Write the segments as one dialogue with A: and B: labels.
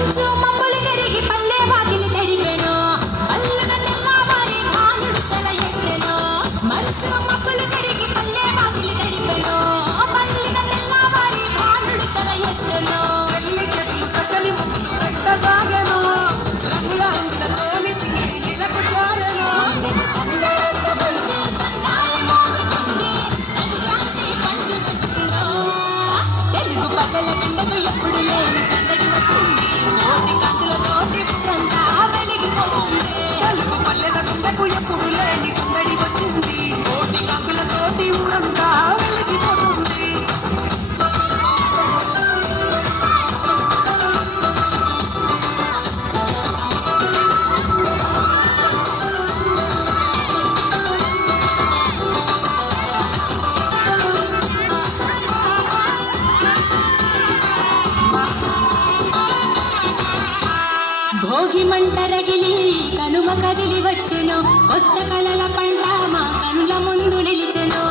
A: into my Bhogi మంట రగిలి కనుమ కదిలి వచ్చెను. కొత్త కలల పంట మా కనుల ముందు నిలిచెను.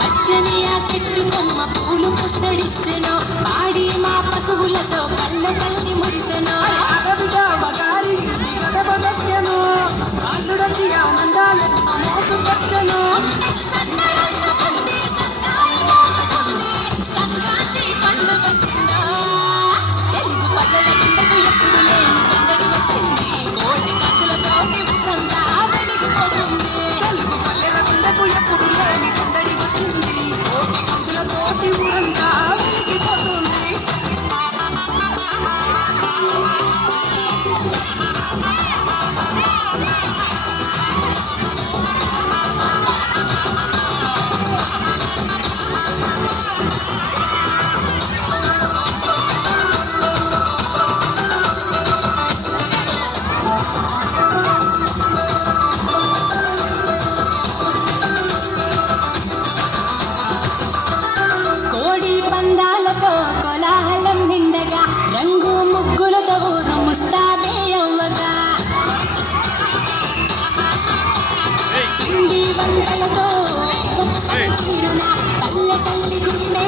A: పచ్చని ఆ చెట్టు కొమ్మ పూలు పుట్టడిచ్చెను. పాడి మా పశువులతో కళ్ళ కళ్ళ Punya. పిండి వంటలతో తీరున పల్లె తల్లి గుండె